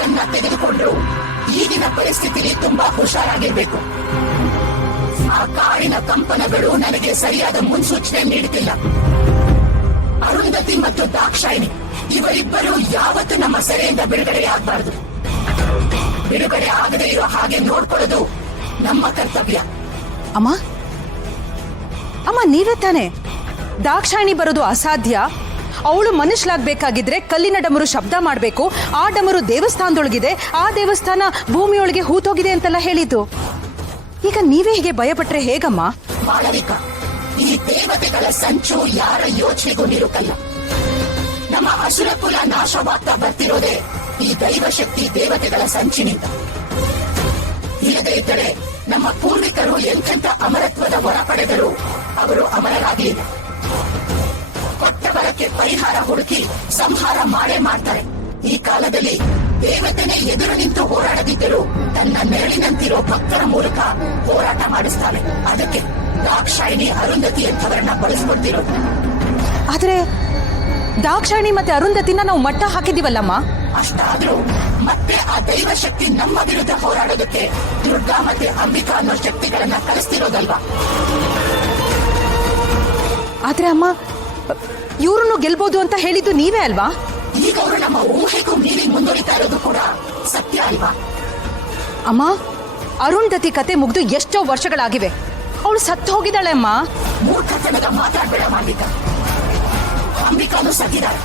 ನಿರ್ಧಾರಗಳನ್ನ ತೆಗೆದುಕೊಂಡ್ರು ಈಗಿನ ಪರಿಸ್ಥಿತಿಯಲ್ಲಿ ತುಂಬಾ ಹುಷಾರಾಗಿರ್ಬೇಕು. ಆ ಕಾಡಿನ ಕಂಪನಗಳು ನನಗೆ ಸರಿಯಾದ ಮುನ್ಸೂಚನೆ ನೀಡುತ್ತಿಲ್ಲ. ಅರುಂಧತಿ ಮತ್ತು ದಾಕ್ಷಾಯಿಣಿ ಇವರಿಬ್ಬರು ಯಾವತ್ತು ನಮ್ಮ ಸೆರೆಯಿಂದ ಬಿಡುಗಡೆಯಾಗಬಾರದು. ಬಿಡುಗಡೆ ಆಗದೆ ಇರೋ ಹಾಗೆ ನೋಡ್ಕೊಳ್ಳೋದು ನಮ್ಮ ಕರ್ತವ್ಯ. ಅಮ್ಮ ಅಮ್ಮ ನೀವೇ ತಾನೆ ದಾಕ್ಷಾಯಿಣಿ ಬರೋದು ಅಸಾಧ್ಯ, ಅವಳು ಮನುಷ್ಯಲಾಗ್ಬೇಕಾಗಿದ್ರೆ ಕಲ್ಲಿನ ಡಮರು ಶಬ್ದ ಮಾಡಬೇಕು, ಆ ಡಮರು ದೇವಸ್ಥಾನದೊಳಗಿದೆ, ಆ ದೇವಸ್ಥಾನ ಭೂಮಿಯೊಳಗೆ ಹೂತೋಗಿದೆ ಅಂತೆಲ್ಲ ಹೇಳಿದ್ದು. ಈಗ ನೀವೇ ಹೀಗೆ ಭಯಪಟ್ರೆ ಹೇಗಮ್ಮ? ಮಾಳವಿಕ, ಈ ದೇವತೆಗಳ ಸಂಚು ಯಾರ ಯೋಚನೆಗೂ ನಿರುಕಲ್ಲ. ನಮ್ಮ ಅಸುರ ಕುಲ ನಾಶವಾಗ್ತಾ ಬರ್ತಿರೋದೇ ಈ ದೈವಶಕ್ತಿ ದೇವತೆಗಳ ಸಂಚಿನಿಂದ. ಇಲ್ಲದೇ ಇದ್ದರೆ ನಮ್ಮ ಪೂರ್ವಿಕರು ಎಂತೆಂಥ ಅಮರತ್ವದ ಹೊರ ಪಡೆದರು, ಅವರು ಅಮರರಾಗಲಿಲ್ಲ. ಕೊಟ್ಟ ಬರಕ್ಕೆ ಪರಿಹಾರ ಹುಡುಕಿ ಸಂಹಾರ ಮಾಡೇ ಮಾಡ್ತಾರೆ. ಈ ಕಾಲದಲ್ಲಿ ದೇವತೆನೇ ಎದುರು ನಿಂತು ಹೋರಾಡದಿದ್ದರೂ ತನ್ನ ನೆರಳಿನಂತಿರೋ ಭಕ್ತರ ಮೂಲಕ ಹೋರಾಟ ಮಾಡಿಸ್ತಾನೆ. ಅದಕ್ಕೆ ದಾಕ್ಷಾಯಿಣಿ ಅರುಂಧತಿ ಅಂತವರನ್ನ ಬಳಸ್ಕೊಡ್ತಿರೋದು. ಆದ್ರೆ ದಾಕ್ಷಾಯಿಣಿ ಮತ್ತೆ ಅರುಂಧತಿನ ನಾವು ಮಟ್ಟ ಹಾಕಿದೀವಲ್ಲಮ್ಮ. ಅಷ್ಟಾದ್ರೂ ಮತ್ತೆ ಆ ದೈವ ಶಕ್ತಿ ನಮ್ಮ ವಿರುದ್ಧ ಹೋರಾಡೋದಕ್ಕೆ ದುರ್ಗಾ ಮತ್ತೆ ಅಂಬಿಕಾ ಅನ್ನೋ ಶಕ್ತಿಗಳನ್ನ ಕಳಿಸ್ತಿರೋದಲ್ವಾ? ಆದ್ರೆ ಅಮ್ಮ, ಇವ್ರನ್ನು ಗೆಲ್ಬಹುದು ಅಂತ ಹೇಳಿದ್ದು ನೀವೇ ಅಲ್ವಾ? ಈಗ ಅವರು ನಮ್ಮ ಊಹೆಗೂ ಮೀರಿ ಮುಂದುವರಿತಾ ಇರೋದು ಕೂಡ ಸತ್ಯ ಅಲ್ವಾ? ಅಮ್ಮ, ಅರುಂಧತಿ ಕತೆ ಮುಗ್ದು ಎಷ್ಟೋ ವರ್ಷಗಳಾಗಿವೆ. ಅವಳು ಸತ್ತು ಹೋಗಿದ್ದಾಳೆ ಅಮ್ಮ. ಮೂರ್ಖತನದ ಮಾತಾಡ್ಬೇಡ ಮಾಂಬಿಕಾ. ಅಂಬಿಕಾನು ಸತ್ತಿದ್ದಾಳೆ,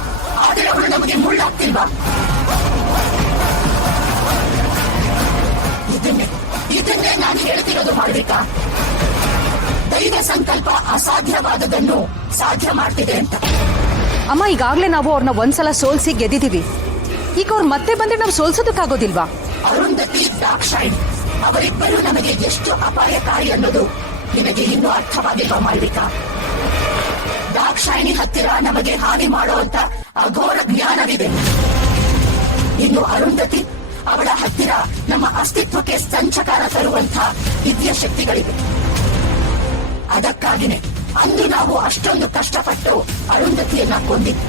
ಆದರೆ ಅವಳು ನಮಗೆ ಮುಳ್ಳಾಗ್ತಿಲ್ವಾ? ಇದನ್ನೇ ನಾನು ಹೇಳ್ತಿರೋದು ಮಾಂಬಿಕಾ. ದೈವ ಸಂಕಲ್ಪ ಅಸಾಧ್ಯವಾದದನ್ನು ಸಾಧ್ಯ ಮಾಡ್ತಿದೆ ಅಂತ. ಅಮ್ಮ, ಈಗಾಗ್ಲೇ ನಾವು ಅವ್ರನ್ನ ಒಂದ್ಸಲ ಸೋಲ್ಸಿ ಗೆದ್ದಿದೀವಿ. ಈಗ ಅವ್ರು ಮತ್ತೆ ಬಂದ್ರೆ ನಾವು ಸೋಲ್ಸೋದಕ್ಕಾಗೋದಿಲ್ವಾ? ಅರುಂಧತಿ ದಾಕ್ಷಾಯಿಣಿ ಅವರಿಬ್ಬರು ನಮಗೆ ಎಷ್ಟು ಅಪಾಯಕಾರಿ ಅನ್ನೋದು ನಿಮಗೆ ಇನ್ನೂ ಅರ್ಥವಾಗಿಲ್ವಾ ಮಾಲ್ವಿಕಾ? ದಾಕ್ಷಾಯಿಣಿ ಹತ್ತಿರ ನಮಗೆ ಹಾನಿ ಮಾಡುವಂತ ಅಘೋರ ಜ್ಞಾನವಿದೆ. ಇನ್ನು ಅರುಂಧತಿ, ಅವಳ ಹತ್ತಿರ ನಮ್ಮ ಅಸ್ತಿತ್ವಕ್ಕೆ ಸಂಚಕಾರ ತರುವಂತ ದಿವ್ಯ ಶಕ್ತಿಗಳಿವೆ. ಅದಕ್ಕಾಗಿನೇ ಅಂದು ನಾವು ಅಷ್ಟೊಂದು ಕಷ್ಟಪಟ್ಟು ಅರುಂಧತಿಯನ್ನ ಕೊಂದಿದ್ದು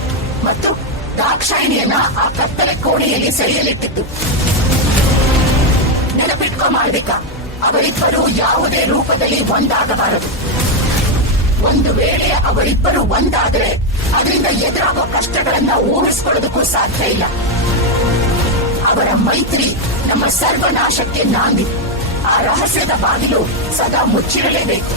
ಮತ್ತು ದಾಕ್ಷಾಯಿಣಿಯನ್ನ ಆ ಕತ್ತಲೆ ಕೋಣೆಯಲ್ಲಿ ಸೆಳೆಯಲಿಟ್ಟಿದ್ದು. ನೆನಪಿಟ್ಕೊ ಮಾಲ್ವಿಕಾ, ಅವರಿಬ್ಬರು ಯಾವುದೇ ರೂಪದಲ್ಲಿ ಒಂದಾಗಬಾರದು. ಒಂದು ವೇಳೆ ಅವರಿಬ್ಬರು ಒಂದಾದರೆ ಅದರಿಂದ ಎದುರಾಗೋ ಕಷ್ಟಗಳನ್ನ ಊಹಿಸಿಕೊಳ್ಳೋದಕ್ಕೂ ಸಾಧ್ಯ ಇಲ್ಲ. ಅವರ ಮೈತ್ರಿ ನಮ್ಮ ಸರ್ವನಾಶಕ್ಕೆ ನಾಂದಿ. ಆ ರಹಸ್ಯದ ಬಾಗಿಲು ಸದಾ ಮುಚ್ಚಿರಲೇಬೇಕು.